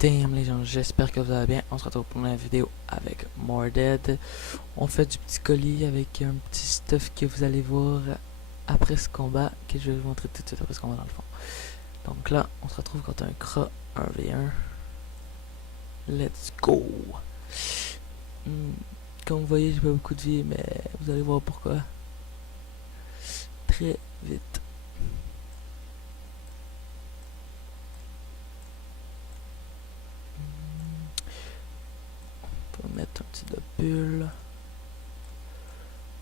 Damn les gens, j'espère que vous allez bien. On se retrouve pour une vidéo avec More Dead. On fait du petit colis avec un petit stuff que vous allez voir après ce combat, que je vais vous montrer tout de suite après ce combat dans le fond. Donc là, on se retrouve contre un Kra 1v1. Let's go! Comme vous voyez, j'ai pas beaucoup de vie, mais vous allez voir pourquoi. Très vite. On va mettre un petit de bulle.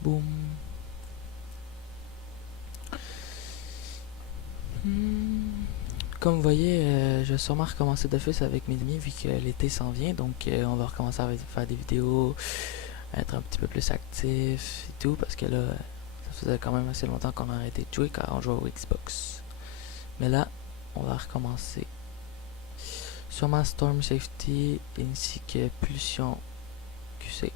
Boum. Comme vous voyez, je vais sûrement recommencer d'office avec mes amis vu que l'été s'en vient. Donc on va recommencer à faire des vidéos, être un petit peu plus actif et tout. Parce que là, ça faisait quand même assez longtemps qu'on a arrêté de jouer quand on jouait au Xbox. Mais là, on va recommencer. Sûrement Storm Safety ainsi que Pulsion QC.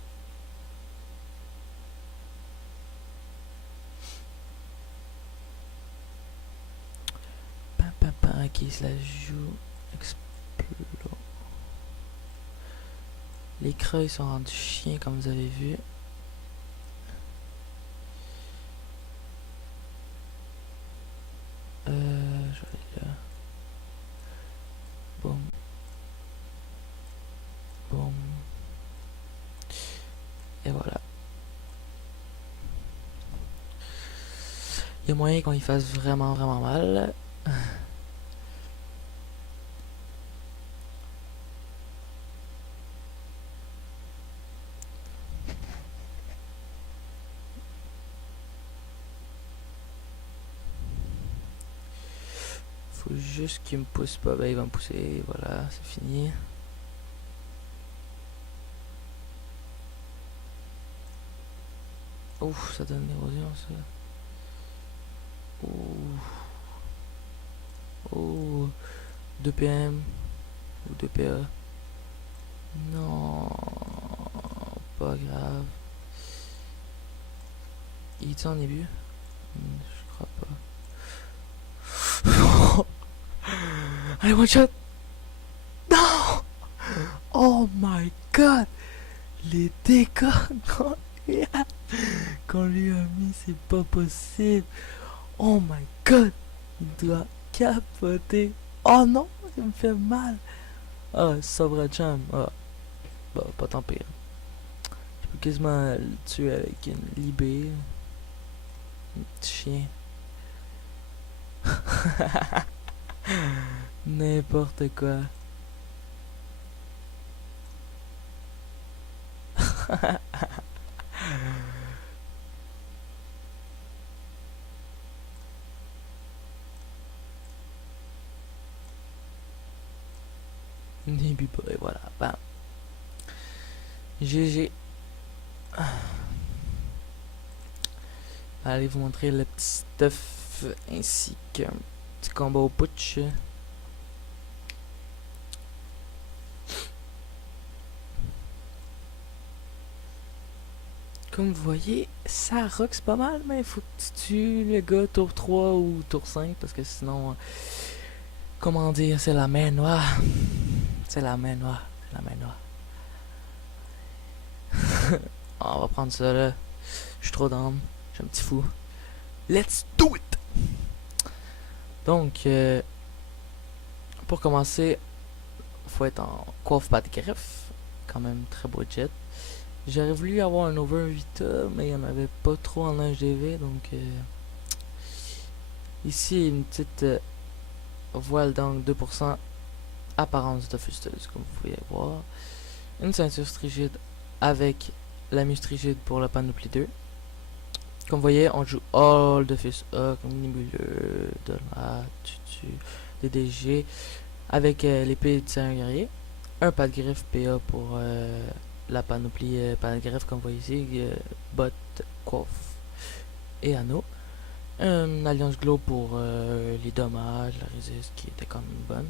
Qui se la joue. Explore. Les creux sont rendus chiens comme vous avez vu. Je vais aller là. Boum. Boum. Et voilà. Il y a moyen qu'on y fasse vraiment mal. Faut juste qu'il me pousse pas. Ben il va me pousser. Voilà, c'est fini. Ouf, ça donne l'érosion ça. Ouf. Oh, 2 PM ou 2 PA. Non, pas grave. Il est en début? Je crois pas. Allez, one shot! Non! Oh my god! Les dégâts qu'on lui a mis, c'est pas possible. Oh my god! Il doit capoter. Oh non! Ça me fait mal. Ah, Sabra Cham. Ah, bah, pas tant pire. Je peux quasiment le tuer avec une libé. Un petit chien. N'importe quoi. N'importe pas, et voilà. Bam. GG. Allez vous montrer le petit stuff ainsi qu'un petit combat au putsch. Comme vous voyez, ça rocks pas mal, mais il faut que tu tues le gars tour 3 ou tour 5 parce que sinon, comment dire, c'est la main noire. C'est la main noire. C'est la main noire. On va prendre ça là. Je suis trop down. Je suis un petit fou. Let's do it! Donc, pour commencer, faut être en coiffe pas de greffe. Quand même très beau jet. J'aurais voulu avoir un over Vita, mais il n'y en avait pas trop en HDV, donc ici une petite voile d'angle 2%, apparence de fusteuse, comme vous pouvez voir. Une ceinture strigide avec la mustrigide pour la panoplie 2. Comme vous voyez, on joue all de fus A, comme Nébuleux, Dolma, Tutu, DDG, avec l'épée de Seigneur Guerrier. Un pas de griffe PA pour la panoplie pas de greffe comme vous voyez ici, bot, coiffe et anneau. Une alliance glow pour les dommages, la résiste qui était quand même bonne.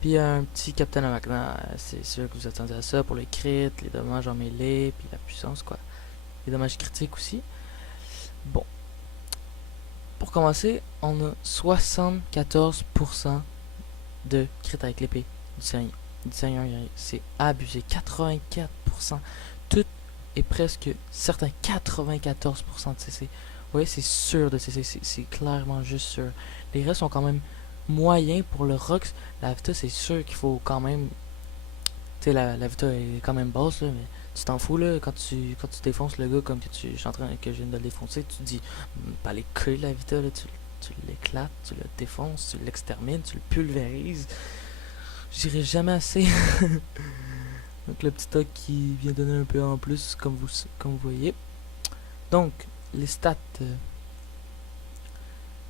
Puis un petit Captain Amacna, c'est sûr que vous attendez à ça pour les crits, les dommages en mêlée, puis la puissance quoi. Les dommages critiques aussi. Bon. Pour commencer, on a 74% de crit avec l'épée. designer, c'est abusé. 84%. Tout est presque certain. 94% de CC. Vous voyez, c'est sûr de CC. C'est clairement juste sûr. Les restes sont quand même moyens pour le Rox. La Vita, c'est sûr qu'il faut quand même. Tu sais, la Vita est quand même basse, là, mais tu t'en fous, là. Quand tu défonces le gars comme je suis en train que je viens de le défoncer, tu te dis, pas les couilles, la Vita, là, tu l'éclates, tu le défonces, tu l'extermines, tu le pulvérises. Je dirais jamais assez. Donc le petit toc qui vient donner un peu en plus, comme vous voyez. Donc, les stats.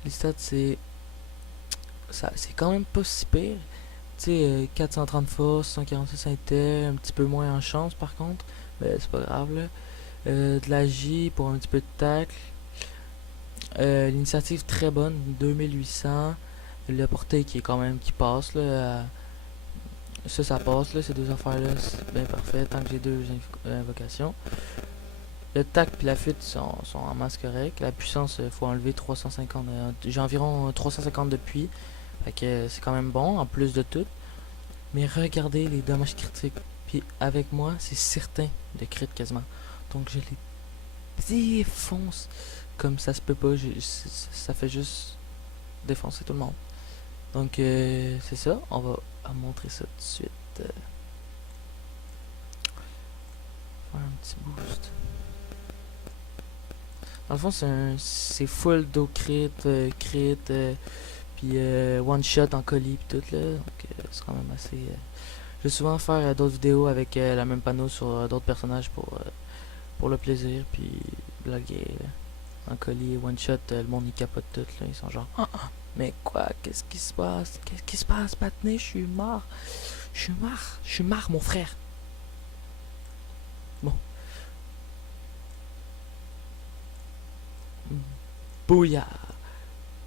Les stats, c'est quand même pas si pire. Tu sais, 430 force, 146 intel, un petit peu moins en chance par contre. Mais c'est pas grave là. De la J pour un petit peu de tacle. L'initiative très bonne, 2800. La portée qui est quand même qui passe là. Ça passe là, ces deux affaires là, c'est bien parfait tant que j'ai deux invocations. Le tac puis la fuite sont en masse correct. La puissance, il faut enlever 350. J'ai environ 350 depuis. Fait que c'est quand même bon en plus de tout. Mais regardez les dommages critiques. Puis avec moi, c'est certain de crit quasiment. Donc je les défonce comme ça se peut pas. Ça fait juste défoncer tout le monde. Donc c'est ça. On va montrer ça tout de suite. Faire un petit boost. Dans le fond, c'est full d'eau crit, puis one shot en colis puis tout là. Donc c'est quand même assez. Je vais souvent faire d'autres vidéos avec la même panneau sur d'autres personnages pour le plaisir, puis blaguer en colis, one shot, le monde y capote tout là. Ils sont genre mais quoi, qu'est-ce qui se passe? Qu'est-ce qui se passe, Patney? Je suis mort. Je suis mort, mon frère. Bon. Bouya.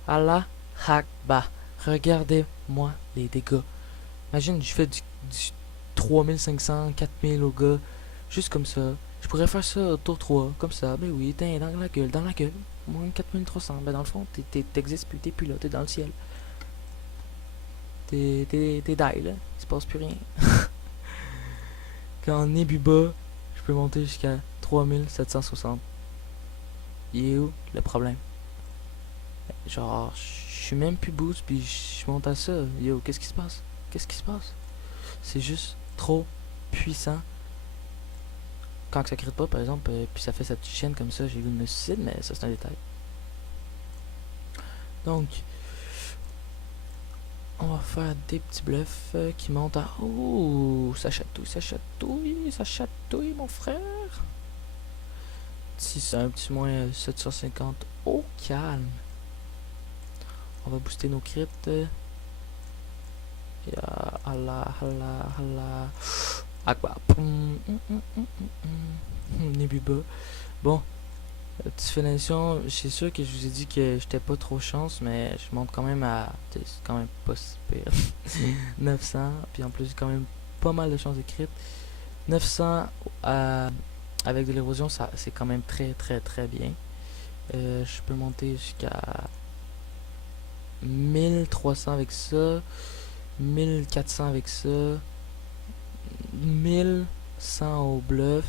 Allah Akbar. Regardez-moi les dégâts. Imagine, je fais du 3500, 4000 au gars. Juste comme ça. Je pourrais faire ça au tour 3. Comme ça. Ben oui, t'es dans la gueule, dans la gueule. Moins 4300. Ben dans le fond, t'existes plus, t'es plus là, t'es dans le ciel. T'es die là. Il se passe plus rien. Quand on est plus bas, je peux monter jusqu'à 3760. Il est où le problème? Genre, je suis même plus boost, puis je monte à ça. Yo, qu'est-ce qui se passe? Qu'est-ce qui se passe? C'est juste trop puissant. Quand ça crie pas, par exemple, puis ça fait cette chaîne comme ça, j'ai vu me suicide, mais ça c'est un détail. Donc, on va faire des petits bluffs qui montent à... Oh, ça chatouille, mon frère. Si c'est un petit moins 750, au calme. On va booster nos crits. Allah. Akbar. Nebuba. Bon, petite finition, c'est sûr que je vous ai dit que j'étais pas trop chance, mais je monte quand même à. C'est quand même pas si pire. 900, puis en plus, j'ai quand même pas mal de chances de crit. 900 avec de l'érosion, c'est quand même très bien. Je peux monter jusqu'à 1300 avec ça, 1400 avec ça, 1100 au bluff,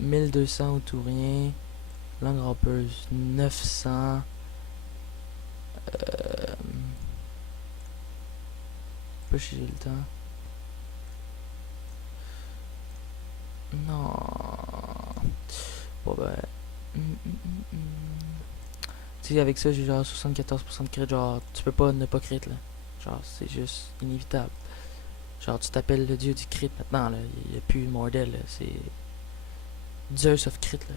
1200 au tout rien, langue rampeuse 900, pas si j'ai le temps. Non. Bon ben. Tu sais, avec ça, j'ai genre 74% de crit. Genre, tu peux pas ne pas crit là. Genre, c'est juste inévitable. Genre, tu t'appelles le dieu du crit maintenant là. Il n'y a plus Mordel là. C'est. Zeus of crit là.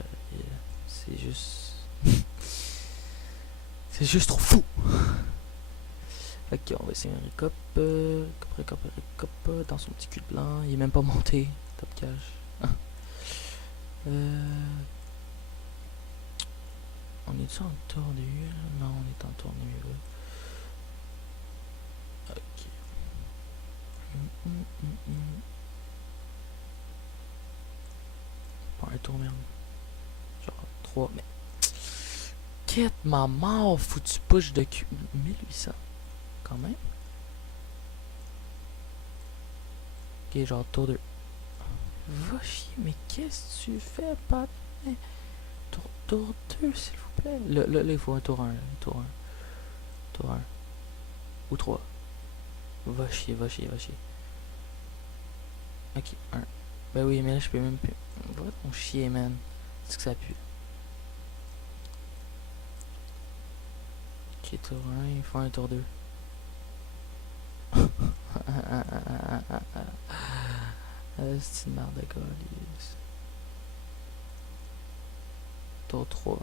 C'est juste. C'est juste trop fou! Ok, on va essayer un recop. Recop. Dans son petit cul blanc. Il est même pas monté. Top cash. On est-tu en tournure? Non, on est en tournure. Ok. Pas un tour, merde. Genre 3, mais. Quête ma mort, foutu push de Q. 1800. Quand même. Ok, genre tour 2. Va chier, mais qu'est-ce que tu fais, pas tour 2, s'il vous plaît. Là, il faut un tour 1. Tour 1. Tour 1. Ou 3. Va chier, va chier, va chier. Ok, 1. Ben oui, mais là, je peux même plus. Va ton chier, man. C'est que ça pue. Ok, tour 1, il faut un tour 2. C'est une merde de calice. Tour 3.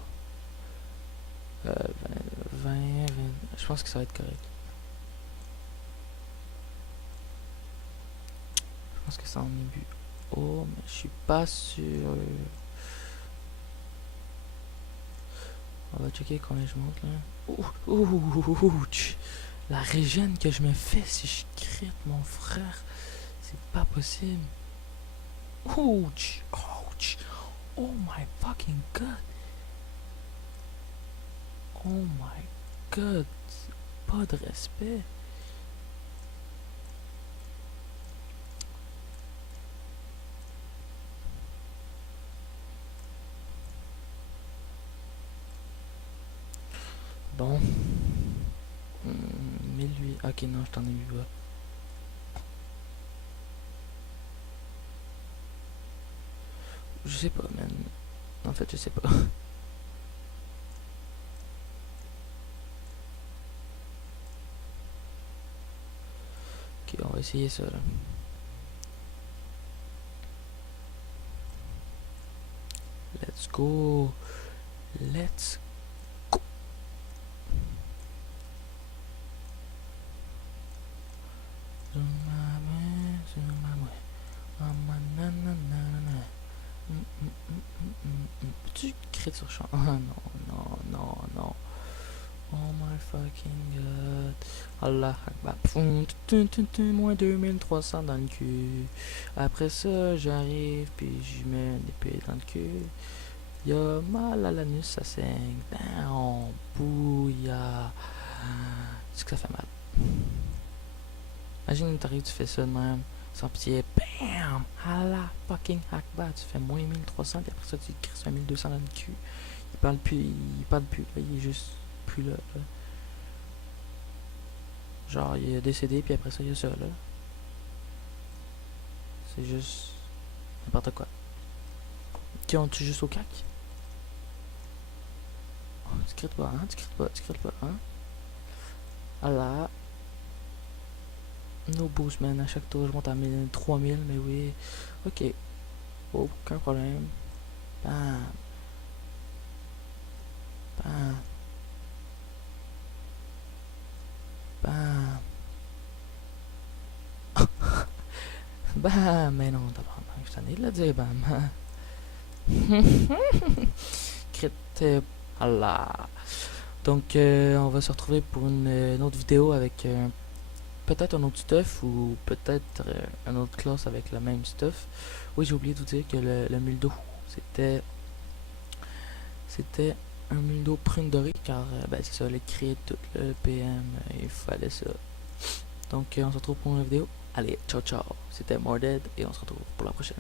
20, 20. Je pense que ça va être correct. Je pense que c'est en début. Oh, mais je suis pas sûr. On va checker combien je monte là. Ouch. La régène que je me fais si je crit mon frère. C'est pas possible. Ouch. Ouch. Oh my fucking god. Oh my god. Pas de respect. Bon. 1008. Ok, non, je t'en ai vu pas. Je sais pas, man. En fait, je sais pas. Ok, on va essayer ça là. Let's go. Let's go. Tu cries sur champ. Ah non, non, non, non. Oh my fucking god. Allah Akbar. Moins 2300 dans le cul. Après ça, j'arrive, puis je mets une épée dans le cul. Y'a mal à l'anus, ça saigne. Bam, bouilla. C'est que ça fait mal. Imagine, t'arrives, tu fais ça de même, sans pitié. Bam! Allah fucking Akbar. Tu fais moins 1300, puis après ça, tu cries sur 1200 dans le cul. Il parle plus, là, il est juste plus là. Genre, il est décédé, puis après ça, il y a ça, là. C'est juste n'importe quoi. Qui ont-tu juste au cac? Oh, tu crites pas, hein? Tu crites pas, hein? Allah. No boost, man. À chaque tour, je monte à 3000, mais oui. Ok. Aucun problème. Bam. Bam. Bam. Bam. Mais non, d'abord, je t'en ai de le dire, bam. Crit. Allah. Donc, on va se retrouver pour une autre vidéo avec peut-être un autre stuff ou peut-être un autre classe avec le même stuff. Oui, j'ai oublié de vous dire que le muldo, c'était un muldo prune dorée car ben, c'est ça, le crit, tout le PM, il fallait ça. Donc, on se retrouve pour une vidéo. Allez, ciao ciao. C'était Morded et on se retrouve pour la prochaine.